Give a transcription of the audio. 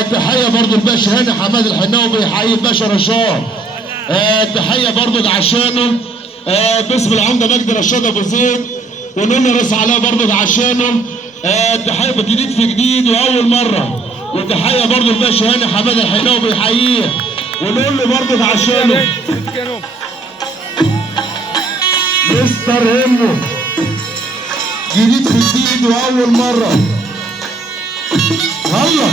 تحيه برضو الباشا هاني حماد الحناوي بيحيي الباشا رشاد. تحيه برضو عشانه باسم العمده مجدي رشاد ابو زيد، ونقول له رئيس علاء برضو عشانه. تحيه جديد في جديد واول مره، وتحيه برضو الباشا هاني حماد الحناوي بيحييه ونقول له برضو عشانه مستر همو جديد في جديد واول مره. هلا